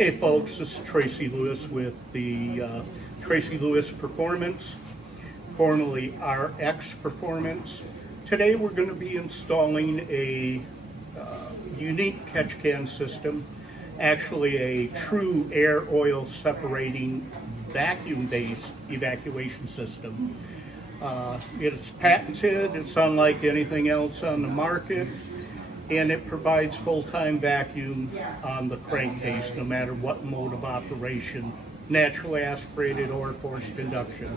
Hey folks, this is Tracy Lewis with the Tracy Lewis Performance, formerly RX Performance. Today we're going to be installing a unique catch can system, actually a true air oil separating vacuum-based evacuation system. It's patented, it's unlike anything else on the market, and it provides full-time vacuum on the crankcase no matter what mode of operation, naturally aspirated or forced induction.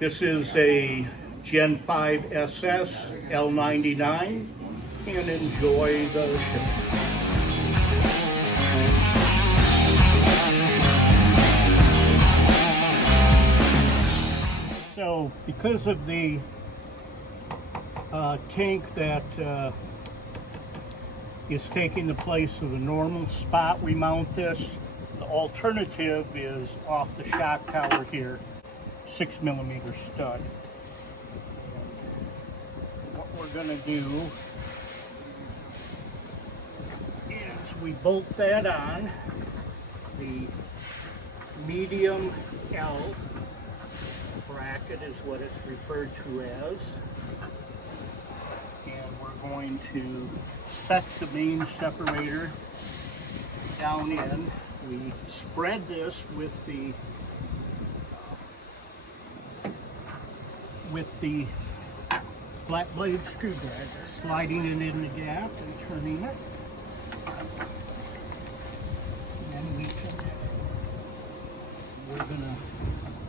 This is a Gen 5 SS L99, and enjoy the show. So because of the tank that is taking the place of the normal spot we mount this, the alternative is off the shock tower here, 6mm stud. What we're going to do is we bolt that on. The medium L bracket is what it's referred to as. And we're going to set the main separator down in. We spread this with the flat blade screwdriver, sliding it in the gap and turning it. And then we're going to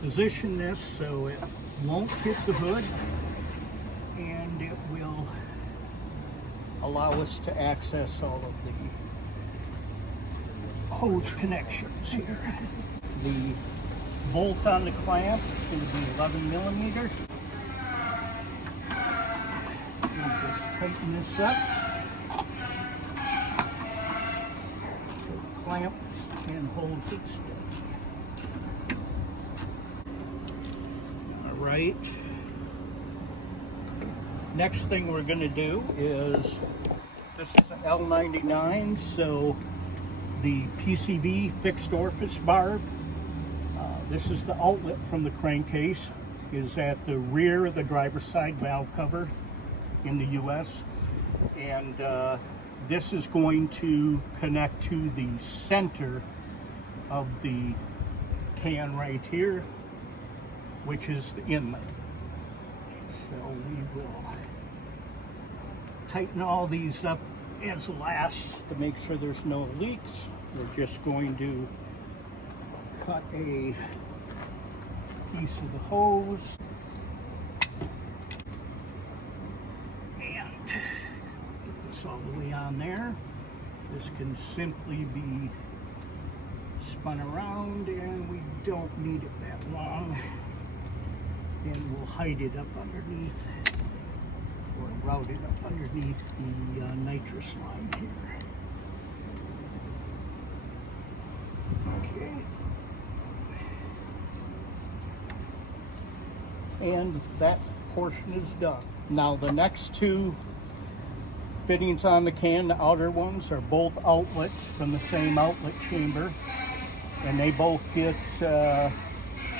position this so it won't hit the hood, and it will allow us to access all of the hose connections here. The bolt on the clamp is going to be 11mm. We'll just tighten this up so it clamps and holds it steady. All right. Next thing we're going to do is, this is an L99, so the PCV fixed orifice barb, this is the outlet from the crankcase, is at the rear of the driver's side valve cover in the US, and this is going to connect to the center of the can right here, which is the inlet. So we will tighten all these up as last to make sure there's no leaks. We're just going to cut a piece of the hose and get this all the way on there. This can simply be spun around, and we don't need it that long. And we'll hide it up underneath, or route it up underneath the nitrous line here. Okay. And that portion is done. Now the next two fittings on the can, the outer ones, are both outlets from the same outlet chamber, and they both get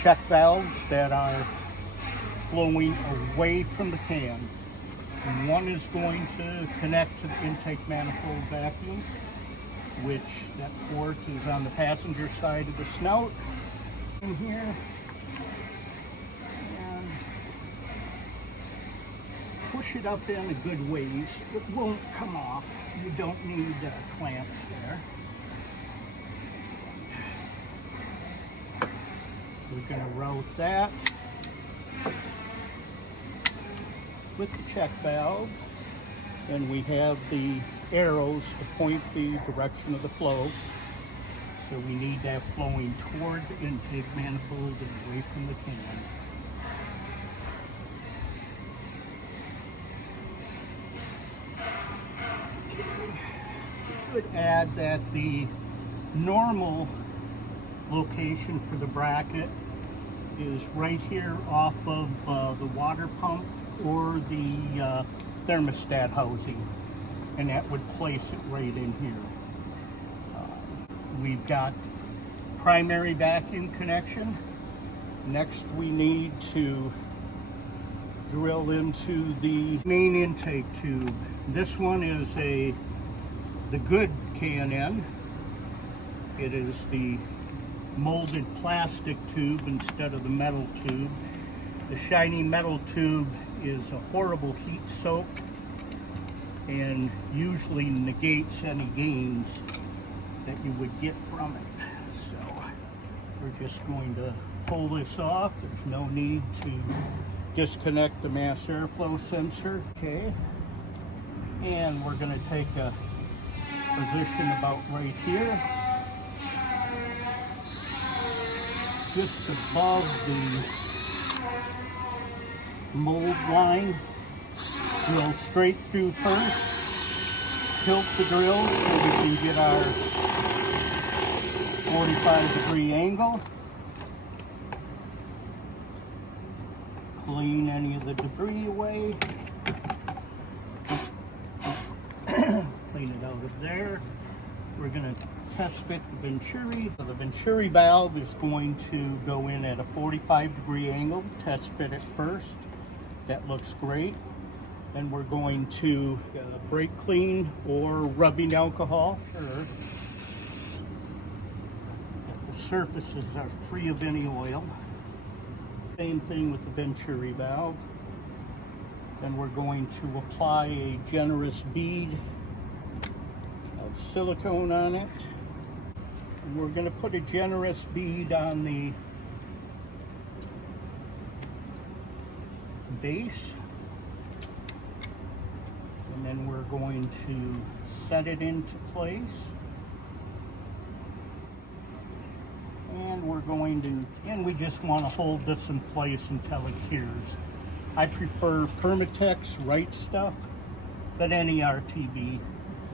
check valves that are flowing away from the can. And one is going to connect to the intake manifold vacuum, which that port is on the passenger side of the snout in here. And push it up in a good ways. It won't come off. You don't need clamps there. We're going to route that with the check valve, and we have the arrows to point the direction of the flow. So we need that flowing toward the intake manifold and away from the can. I should add that the normal location for the bracket is right here off of the water pump or the thermostat housing, and that would place it right in here. we've got primary vacuum connection. Next we need to drill into the main intake tube. This one is the good K&N. It is the molded plastic tube instead of the metal tube. The shiny metal tube is a horrible heat soak and usually negates any gains that you would get from it. So we're just going to pull this off. There's no need to disconnect the mass airflow sensor. Okay, and we're going to take a position about right here, just above the mold line. Drill straight through first, tilt the drill so we can get our 45-degree angle. Clean any of the debris away. Clean it out of there. We're going to test fit the Venturi. So the Venturi valve is going to go in at a 45-degree angle. Test fit it first. That looks great. Then we're going to brake clean or rubbing alcohol. Sure. The surfaces are free of any oil. Same thing with the Venturi valve. Then we're going to apply a generous bead of silicone on it. And we're going to put a generous bead on the base. And then we're going to set it into place. And we're going to, and we just want to hold this in place until it cures. I prefer Permatex Right Stuff, but any RTV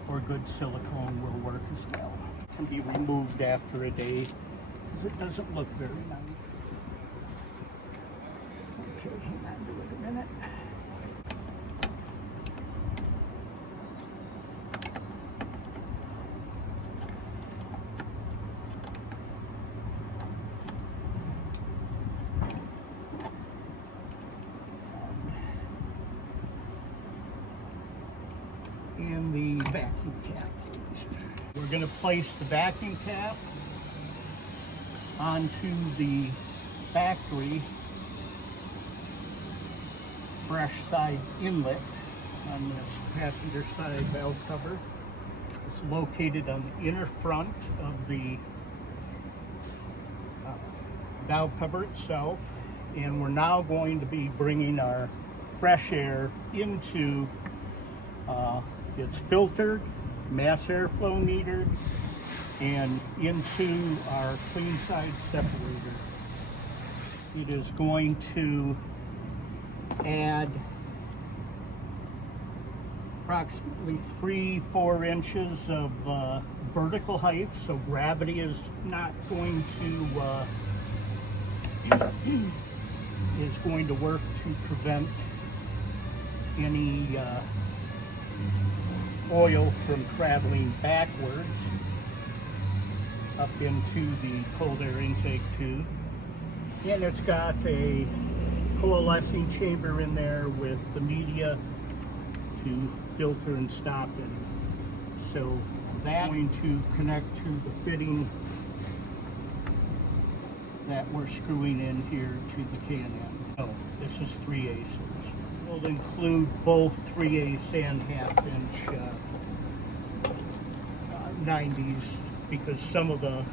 or good silicone will work as well. It can be removed after a day because it doesn't look very nice. Okay, hang on to it a minute. And the vacuum cap, please. We're going to place the vacuum cap onto the factory fresh side inlet on this passenger side valve cover. It's located on the inner front of the valve cover itself, and we're now going to be bringing our fresh air into it's filtered, mass airflow meter, and into our clean side separator. It is going to add approximately 3-4 inches of vertical height, so gravity is not going to work to prevent any oil from traveling backwards up into the cold air intake tube. And it's got a coalescing chamber in there with the media to filter and stop it. So that's going to connect to the fitting that we're screwing in here to the K&N. Oh, this is 3/8. We'll include both 3/8 and 1/2 inch 90s because some of the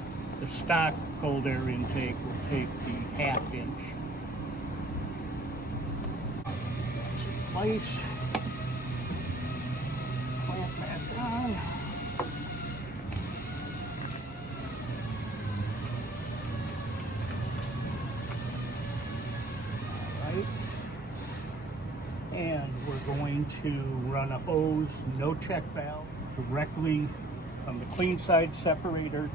stock cold air intake will take the 1/2 inch. That's in place. Clamp that down. And we're going to run a hose, no check valve, directly from the clean side separator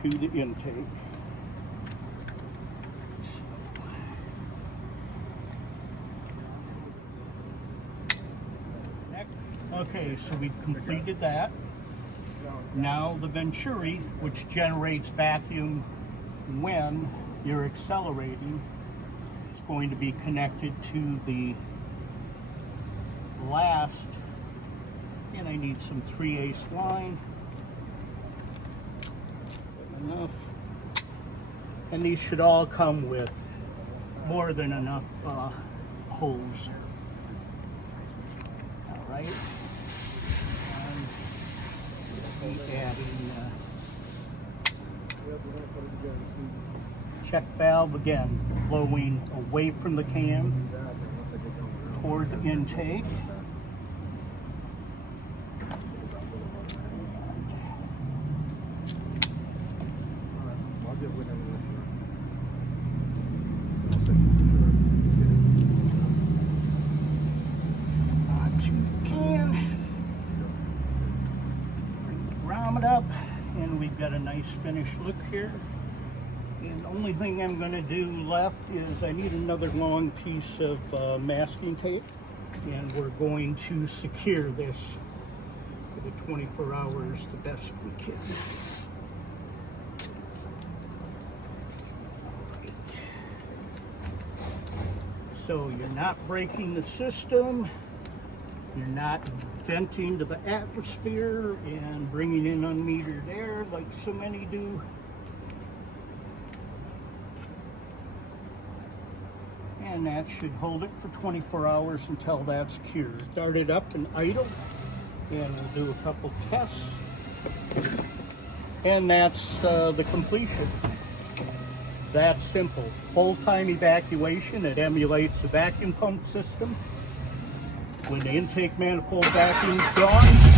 to the intake. Okay, so we've completed that. Now the venturi, which generates vacuum when you're accelerating, is going to be connected to the last, and I need some 3/8 line. Enough. And these should all come with more than enough hose. All right. And we'll be adding check valve again, flowing away from the cam toward the intake. It up, and we've got a nice finished look here. And the only thing I'm going to do left is I need another long piece of masking tape, and we're going to secure this for the 24 hours the best we can. So you're not breaking the system, you're not venting to the atmosphere and bringing in unmetered air like so many do. And that should hold it for 24 hours until that's cured. Start it up and idle, and we'll do a couple tests. And that's the completion. That's simple. Full-time evacuation. It emulates the vacuum pump system. When the intake manifold vacuum is gone,